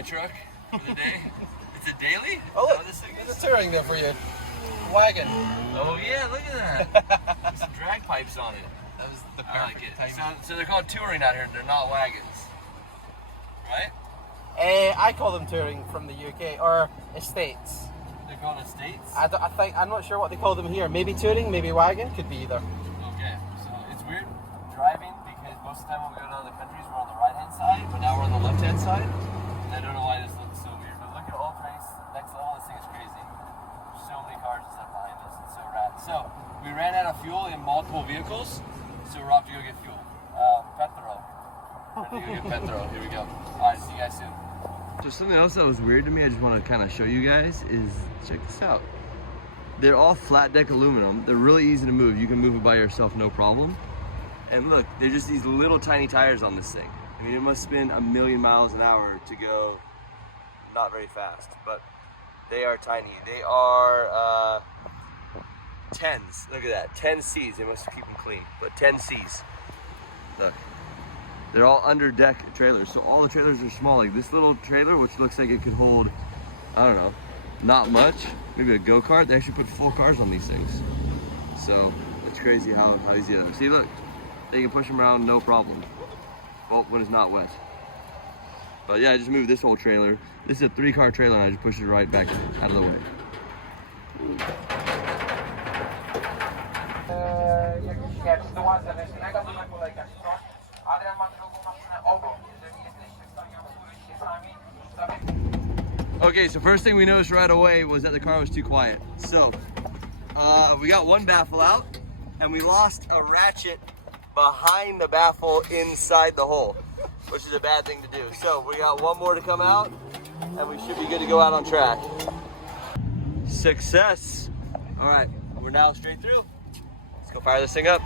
my truck for the day. It's a daily? Oh, look, this thing there's a touring there for you. Wagon. Oh yeah, look at that. There's some drag pipes on it. That was the I like perfect it. time. So they're called touring out here. They're not wagons, right? I call them touring from the UK, or estates. They're called estates. I'm not sure what they call them here. Maybe touring, maybe wagon, could be either. Okay, so it's weird driving because most of the time when we go to other countries, we're on the right-hand side, but now we're on the left-hand side. And I don't know why this looks so weird, but look at all trace. Nextlevel, this thing is crazy. There's so many cars and stuff behind us. It's so rad. So we ran out of fuel in multiple vehicles, so we're off to go get fuel. Petrol. We're going to go get petrol. Here we go. All right, see you guys soon. So something else that was weird to me, I just want to kind of show you guys, is check this out. They're all flat deck aluminum. They're really easy to move. You can move it by yourself, no problem. And look, they're just these little tiny tires on this thing. I mean, it must spin a million miles an hour to go not very fast, but they are tiny. They are 10s. Look at that, 10 Cs. They must keep them clean, but 10 Cs. Look. They're all under deck trailers, so all the trailers are small. Like this little trailer, which looks like it could hold, I don't know, not much, maybe a go-kart. They actually put full cars on these things. So it's crazy how easy that is. See, look, they can push them around no problem. Well, when it's not wet. But yeah, I just moved this whole trailer. This is a 3-car trailer, and I just pushed it right back out of the way. Okay, so first thing we noticed right away was that the car was too quiet. So, we got one baffle out, and we lost a ratchet behind the baffle inside the hole, which is a bad thing to do. So, we got one more to come out, and we should be good to go out on track. Success! All right, we're now straight through. Let's go fire this thing up.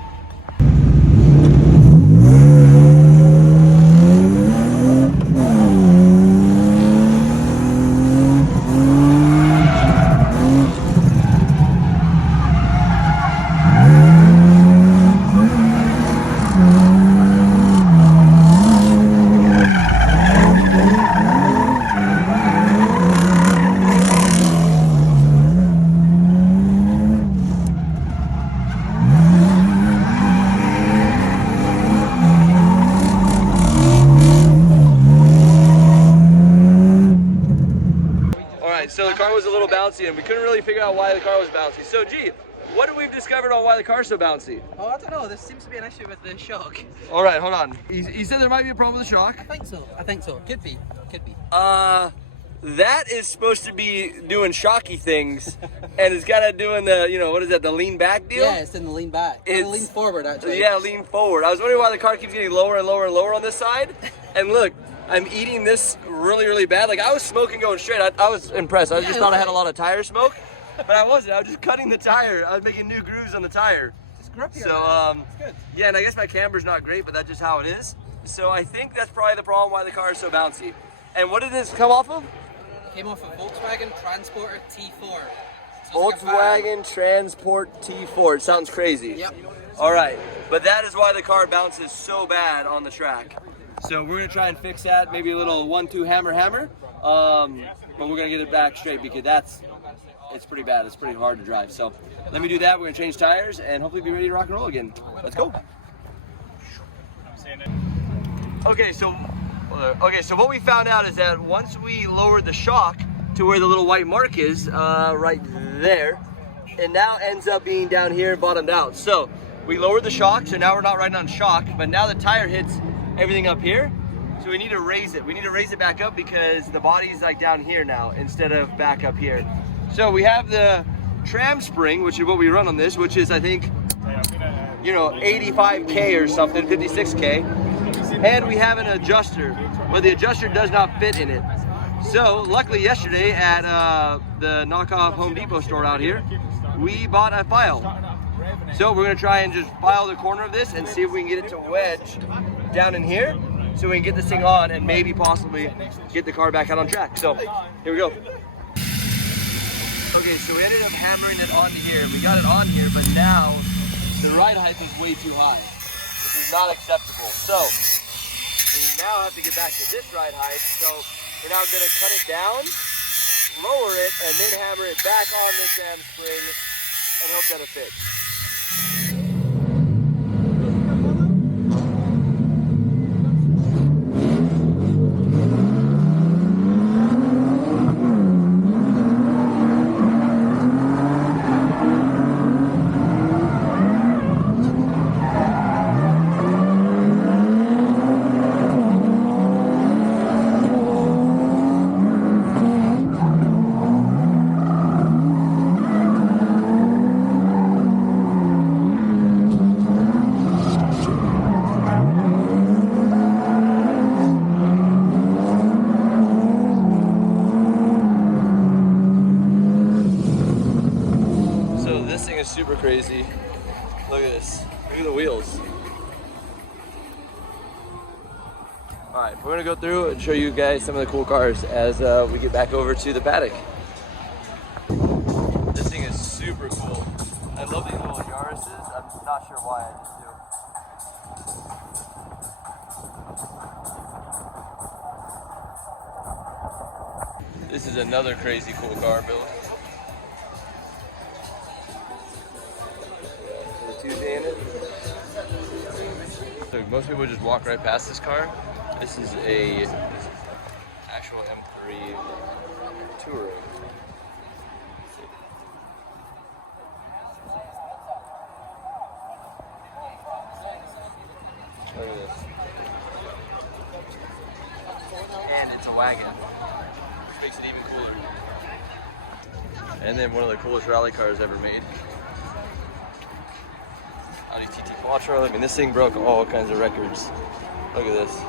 So the car was a little bouncy, and we couldn't really figure out why the car was bouncy. So, G, what have we discovered on why the car's so bouncy? Oh, I don't know. There seems to be an issue with the shock. All right, hold on. He said there might be a problem with the shock. I think so. Could be. That is supposed to be doing shocky things, and it's kind of doing the, you know, what is that, the lean back deal? Yeah, it's in the lean back. It's lean forward, actually. Yeah, lean forward. I was wondering why the car keeps getting lower and lower and lower on this side. And look, I'm eating this really, really bad. Like, I was smoking going straight. I was impressed. I just thought I had a lot of tire smoke, but I wasn't. I was just cutting the tire. I was making new grooves on the tire. It's grippier. So, it's good. yeah, and I guess my camber's not great, but that's just how it is. So I think that's probably the problem why the car is so bouncy. And what did this come off of? It came off a Volkswagen Transporter T4. So Volkswagen Transport T4. It sounds crazy. Yep. All right, but that is why the car bounces so bad on the track. So we're gonna try and fix that, maybe a little 1-2 hammer, but we're gonna get it back straight because it's pretty bad. It's pretty hard to drive. So let me do that. We're gonna change tires and hopefully be ready to rock and roll again. Let's go. Okay, so what we found out is that once we lowered the shock to where the little white mark is, right there, it now ends up being down here, bottomed out. So we lowered the shock, so now we're not riding on shock, but now the tire hits everything up here, so we need to raise it. We need to raise it back up because the body's like down here now instead of back up here. So we have the tram spring, which is what we run on this, which is I think, you know, 85K or something, 56K. And we have an adjuster, but the adjuster does not fit in it. So luckily yesterday at the knockoff Home Depot store out here, we bought a file. So we're gonna try and just file the corner of this and see if we can get it to wedge down in here so we can get this thing on and maybe possibly get the car back out on track. So here we go. Okay, so we ended up hammering it onto here. We got it on here, but now the ride height is way too high. This is not acceptable. So we now have to get back to this ride height. So We're now gonna cut it down, lower it, and then hammer it back on the jam spring and hope that it fits. Super crazy. Look at this. Look at the wheels. Alright, we're gonna go through and show you guys some of the cool cars as we get back over to the Paddock. This thing is super cool. I love these little Yaris's. I'm not sure why, I just do. This is another crazy cool car build. Tuesday in it. So most people just walk right past this car. This is a actual M3 Touring. Look at this. And it's a wagon, which makes it even cooler. And then one of the coolest rally cars ever made. Audi TT Quattro. I mean, this thing broke all kinds of records. Look at this.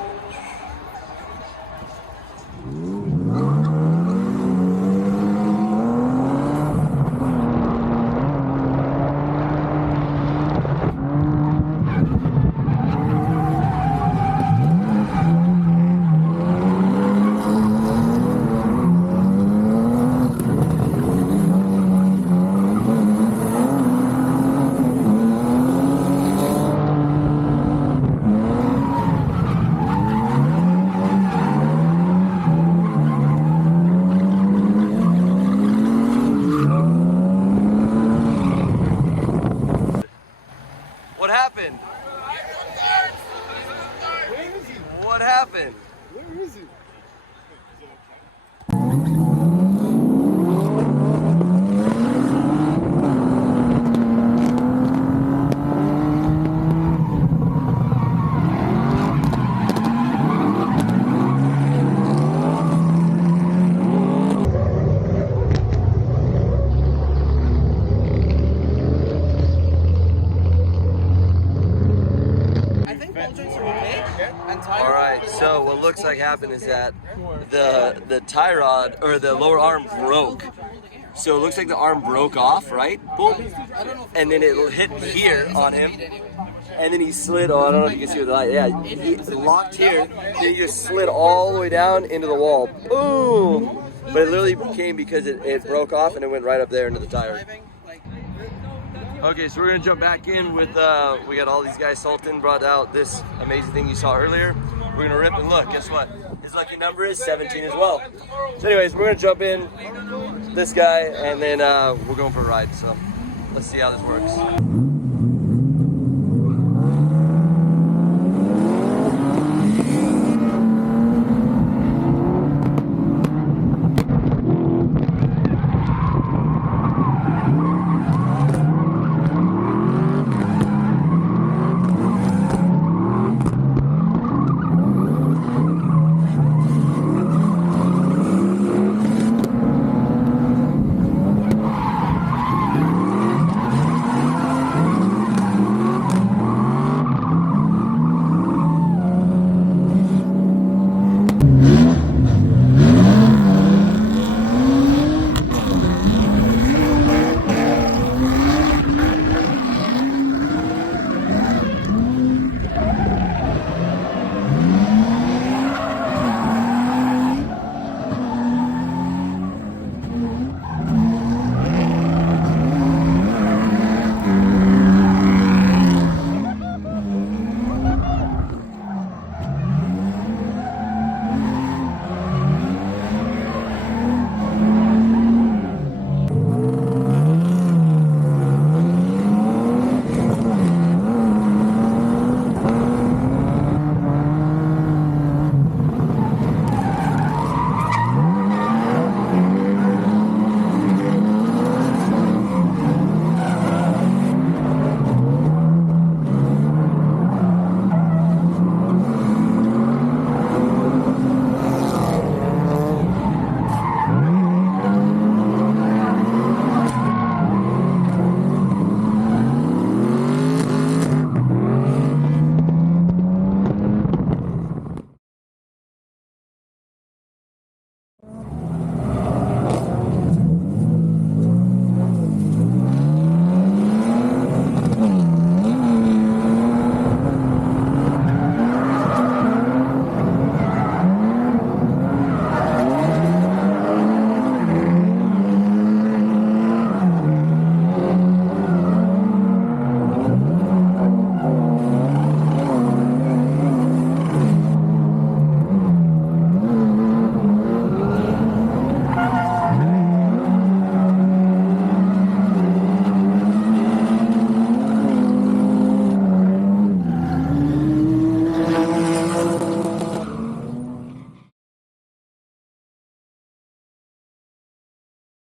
What happened? What happened? Where is he? Alright, so what looks like happened is that the tie rod, or the lower arm, broke. So it looks like the arm broke off, right? Boom. And then it hit here on him. And then he slid, oh, I don't know if you can see with the light. Yeah, he locked here. Then he just slid all the way down into the wall. Boom! But it literally came because it broke off and it went right up there into the tire. Okay, so we're gonna jump back in with, we got all these guys. Sultan brought out this amazing thing you saw earlier. We're gonna rip and look, guess what? His lucky number is 17 as well. So anyways, we're gonna jump in this guy and then we're going for a ride. So let's see how this works.